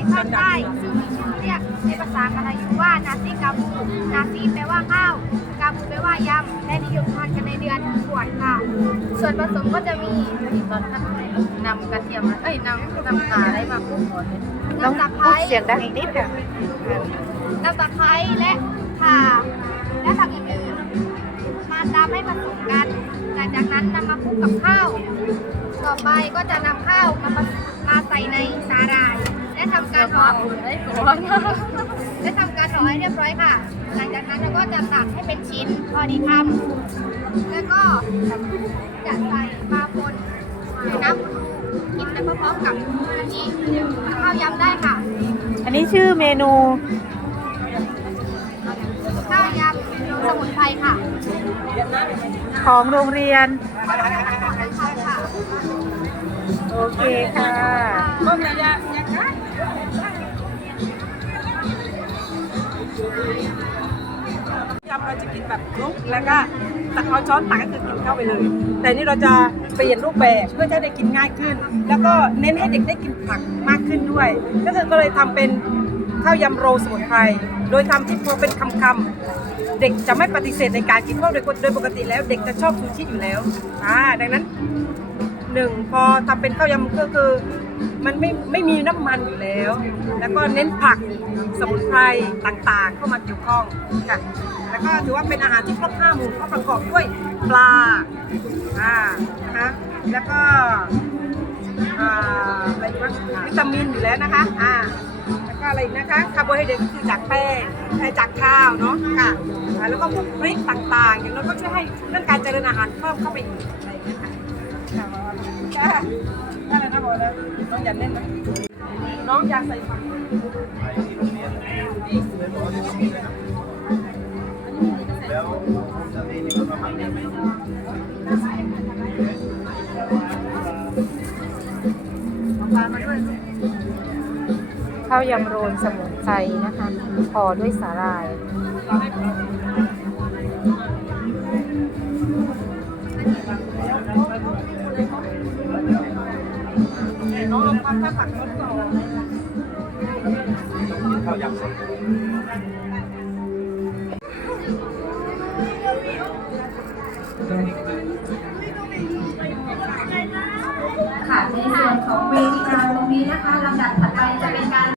ในภาคใต้ซึ่งมีชื่อเรียกในภาษากะลายูว่านาซีกาบูนาซีแปลว่าข้าวกาบูแปลว่ายำและนิยมทานกันในเดือนขวดค่ะ ส่วนผสมก็จะมีตอนท่านนำกระเทียมเอ้ยนำนำตาอะไรมาคลุกก่อนนำตะไคร้เสียงดังนิดค่ะน้ำตะไคร้และข่าและผักอื่นๆมาตามให้ผสมกัน หลังจากนั้นนำมาคลุกกับข้าว ต่อไปก็จะนำข้าวมามาใส่ในสาหร่าย การห่อได้ก่อนและทำการห่อให้เรียบร้อยค่ะ หลังจากนั้นเราก็จะตัดให้เป็นชิ้นพอดีคำแล้วก็จะใส่มาบนในน้ำกินแล้วก็พร้อมกับอันนี้ข้าวยำได้ค่ะ อันนี้ชื่อเมนูข้าวยำสมุนไพรค่ะ ของโรงเรียน โอเคค่ะ เราจะกินแบบคลุกแล้วก็ตักเอาช้อนตักก็คือกินเข้าไปเลย แต่นี่เราจะเปลี่ยนรูปแบบเพื่อจะได้กินง่ายขึ้น แล้วก็เน้นให้เด็กได้กินผักมากขึ้นด้วย ก็คือก็เลยทำเป็นข้าวยำโรสมุนไพร โดยทำที่พอเป็นคำๆเด็กจะไม่ปฏิเสธในการกินเพราะโดยโดยปกติแล้วเด็กจะชอบซูชิอยู่แล้วอ่าดังนั้น หนึ่งพอทำเป็นข้าวยำก็คือ มันไม่ไม่มีน้ำมันอยู่แล้ว แล้วก็เน้นผักสมุนไพรต่างๆ เข้ามาเกี่ยวข้องค่ะแล้วก็ถือว่าเป็นอาหารที่ครบห้าหมู่เพราะประกอบด้วยปลาอ่านะคะแล้วก็อ่าอะไรวะวิตามินอยู่แล้วนะคะอ่าแล้วก็อะไรนะคะคาร์โบไฮเดรตก็คือจากแป้งเอ่จากข้าวเนาะค่ะแล้วก็พวกพริกต่างๆ อย่างนั้นก็ช่วยให้เรื่องการเจริญอาหารเพิ่มเข้าไปอีก อะไรอย่างเงี้ยค่ะค่ะได้แล้วนะบอกแล้วน้องอย่าเล่นนะน้องอย่าใส่ฝักข้าวยำโรนสมุนไพรนะคะห่อด้วยสาหร่าย ค่ะในส่วนของเวทีกลางตรงนี้นะคะลำดับถัดไปจะเป็นการ